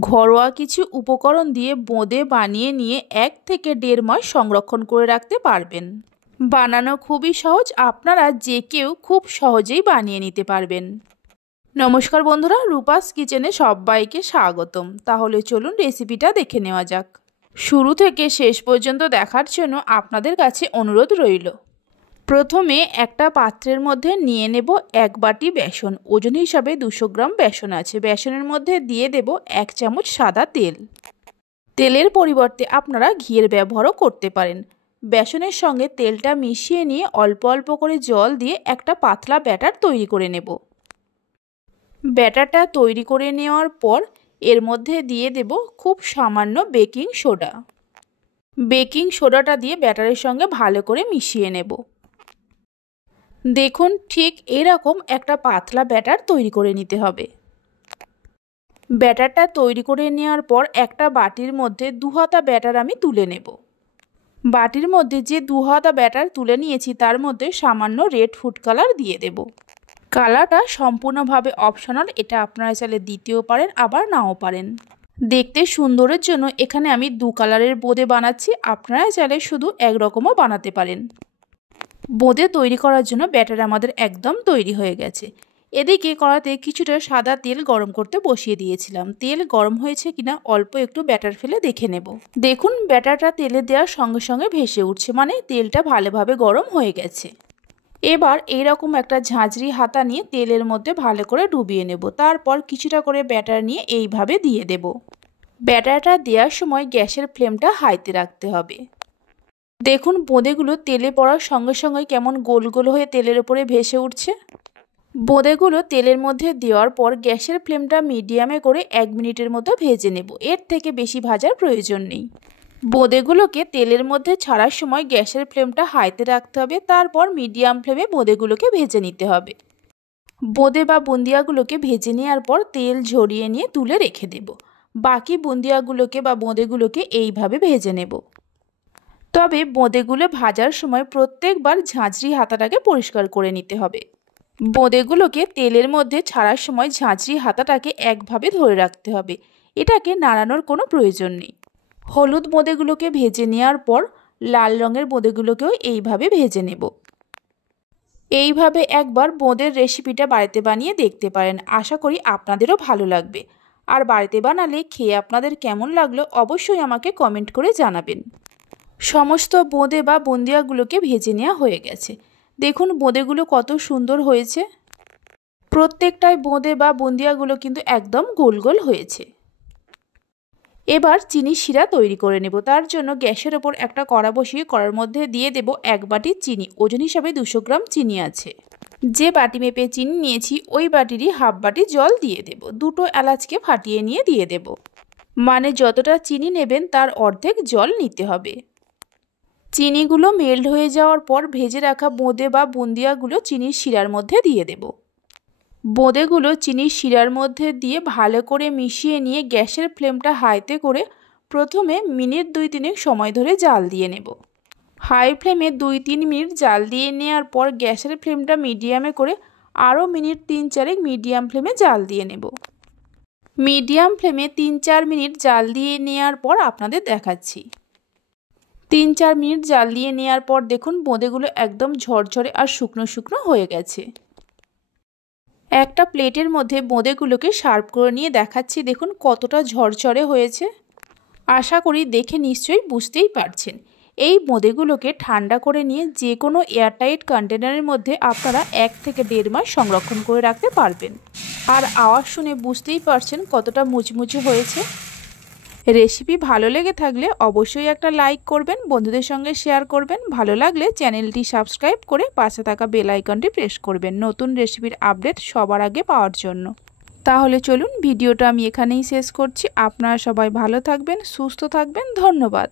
ঘরোয়া কিছু উপকরণ দিয়ে বোঁদে বানিয়ে নিয়ে 1 থেকে 1.5 মাস সংরক্ষণ করে রাখতে পারবেন। বানানো খুবই সহজ, আপনারা যে কেউ খুব সহজেই বানিয়ে নিতে পারবেন। নমস্কার বন্ধুরা, রূপাস কিচেনে সবাইকে স্বাগতম। তাহলে চলুন রেসিপিটা দেখে নেওয়া যাক। শুরু থেকে শেষ পর্যন্ত দেখার জন্য আপনাদের কাছে অনুরোধ রইল। প্রথমে একটা পাত্রের মধ্যে নিয়ে নেব 1 বাটি বেসন। ওজন হিসাবে 200 গ্রাম বেসন আছে। বেসনের মধ্যে দিয়ে দেব 1 চামচ সাদা তেল। তেলের পরিবর্তে আপনারা ঘিয়ের ব্যবহারও করতে পারেন। বেসনের সঙ্গে তেলটা মিশিয়ে নিয়ে অল্প অল্প করে জল দিয়ে একটা পাতলা ব্যাটার তৈরি করে নেব। ব্যাটারটা তৈরি করে নেওয়ার পর এর মধ্যে দিয়ে দেব খুব সামান্য বেকিং সোডা। বেকিং সোডাটা দিয়ে ব্যাটারের সঙ্গে ভালো করে মিশিয়ে নেব। দেখুন, ঠিক এরকম একটা পাতলা ব্যাটার তৈরি করে নিতে হবে। ব্যাটারটা তৈরি করে নেওয়ার পর একটা বাটির মধ্যে 2 হাতা ব্যাটার আমি তুলে নেব। বাটির মধ্যে যে 2 হাতা ব্যাটার তুলে নিয়েছি তার মধ্যে সামান্য রেড ফুড কালার দিয়ে দেব। কালারটা সম্পূর্ণভাবে অপশনাল, এটা আপনারা চাইলে দিতেও পারেন আবার নাও পারেন। দেখতে সুন্দরের জন্য এখানে আমি 2 কালারের বোঁদে বানাচ্ছি, আপনারা চাইলে শুধু এক রকমও বানাতে পারেন। বোঁদে তৈরি করার জন্য ব্যাটার আমাদের একদম তৈরি হয়ে গেছে। এদিকে কড়াতে কিছুটা সাদা তেল গরম করতে বসিয়ে দিয়েছিলাম। তেল গরম হয়েছে কিনা অল্প একটু ব্যাটার ফেলে দেখে নেব। দেখুন, ব্যাটারটা তেলে দেওয়ার সঙ্গে সঙ্গে ভেসে উঠছে, মানে তেলটা ভালোভাবে গরম হয়ে গেছে। এবার এইরকম একটা ঝাঁঝরি হাতা নিয়ে তেলের মধ্যে ভালো করে ডুবিয়ে নেব। তারপর কিছুটা করে ব্যাটার নিয়ে এইভাবে দিয়ে দেব। ব্যাটারটা দেওয়ার সময় গ্যাসের ফ্লেমটা হাইতে রাখতে হবে। দেখুন, বোঁদেগুলো তেলে পড়ার সঙ্গে সঙ্গে কেমন গোল গোল হয়ে তেলের উপরে ভেসে উঠছে। বোঁদেগুলো তেলের মধ্যে দেওয়ার পর গ্যাসের ফ্লেমটা মিডিয়ামে করে 1 মিনিটের মতো ভেজে নেব। এর থেকে বেশি ভাজার প্রয়োজন নেই। বোঁদেগুলোকে তেলের মধ্যে ছাড়ার সময় গ্যাসের ফ্লেমটা হাইতে রাখতে হবে। তারপর মিডিয়াম ফ্লেমে বোঁদেগুলোকে ভেজে নিতে হবে। বোঁদে বা বুন্দিয়াগুলোকে ভেজে নেওয়ার পর তেল ঝরিয়ে নিয়ে তুলে রেখে দেব। বাকি বুন্দিয়াগুলোকে বা বোঁদেগুলোকে এইভাবে ভেজে নেব। তবে বোঁদেগুলো ভাজার সময় প্রত্যেকবার ঝাঁঝরি হাতাটাকে পরিষ্কার করে নিতে হবে। বোঁদেগুলোকে তেলের মধ্যে ছাড়ার সময় ঝাঁঝরি হাতাটাকে একভাবে ধরে রাখতে হবে, এটাকে নাড়ানোর কোনো প্রয়োজন নেই। হলুদ বোঁদেগুলোকে ভেজে নেওয়ার পর লাল রঙের বোঁদেগুলোকেও এইভাবে ভেজে নেব। এইভাবে একবার বোঁদের রেসিপিটা বাড়িতে বানিয়ে দেখতে পারেন, আশা করি আপনাদেরও ভালো লাগবে। আর বাড়িতে বানালে খেয়ে আপনাদের কেমন লাগলো অবশ্যই আমাকে কমেন্ট করে জানাবেন। সমস্ত বোঁদে বা বুন্দিয়াগুলোকে ভেজে নেওয়া হয়ে গেছে। দেখুন, বোঁদেগুলো কত সুন্দর হয়েছে। প্রত্যেকটাই বোঁদে বা বুন্দিয়াগুলো কিন্তু একদম গোল গোল হয়েছে। এবার চিনি শিরা তৈরি করে নেব। তার জন্য গ্যাসের ওপর একটা কড়া বসিয়ে কড়ার মধ্যে দিয়ে দেব 1 বাটি চিনি। ওজন হিসাবে 200 গ্রাম চিনি আছে। যে বাটি মেপে চিনি নিয়েছি ওই বাটিরই হাফ বাটি জল দিয়ে দেব। 2টো এলাচকে ফাটিয়ে নিয়ে দিয়ে দেব। মানে যতটা চিনি নেবেন তার অর্ধেক জল নিতে হবে। চিনিগুলো মেল্ট হয়ে যাওয়ার পর ভেজে রাখা বোঁদে বা বুন্দিয়াগুলো চিনির শিরার মধ্যে দিয়ে দেব। বোঁদেগুলো চিনির শিরার মধ্যে দিয়ে ভালো করে মিশিয়ে নিয়ে গ্যাসের ফ্লেমটা হাইতে করে প্রথমে মিনিট 2-3 সময় ধরে জাল দিয়ে নেব। হাই ফ্লেমে 2-3 মিনিট জাল দিয়ে নেওয়ার পর গ্যাসের ফ্লেমটা মিডিয়ামে করে আরও মিনিট 3-4 মিডিয়াম ফ্লেমে জাল দিয়ে নেব। মিডিয়াম ফ্লেমে 3-4 মিনিট জাল দিয়ে নেওয়ার পর আপনাদের দেখাচ্ছি। 3-4 মিনিট জাল দিয়ে নেওয়ার পর দেখুন, বোঁদেগুলো একদম ঝরঝরে আর শুকনো শুকনো হয়ে গেছে। একটা প্লেটের মধ্যে বোঁদেগুলোকে সার্ভ করে নিয়ে দেখাচ্ছি। দেখুন কতটা ঝরঝরে হয়েছে। আশা করি দেখে নিশ্চয়ই বুঝতেই পারছেন। এই বোঁদেগুলোকে ঠান্ডা করে নিয়ে যে কোনো এয়ারটাইট কন্টেনারের মধ্যে আপনারা 1 থেকে 1.5 মাস সংরক্ষণ করে রাখতে পারবেন। আর আওয়াজ শুনে বুঝতেই পারছেন কতটা মুচমুচে হয়েছে। রেসিপি ভালো লেগে থাকলে অবশ্যই একটা লাইক করবেন, বন্ধুদের সঙ্গে শেয়ার করবেন। ভালো লাগলে চ্যানেলটি সাবস্ক্রাইব করে পাশে থাকা বেল আইকনটি প্রেস করবেন নতুন রেসিপির আপডেট সবার আগে পাওয়ার জন্য। তাহলে চলুন ভিডিওটা আমি এখানেই শেষ করছি। আপনারা সবাই ভালো থাকবেন, সুস্থ থাকবেন। ধন্যবাদ।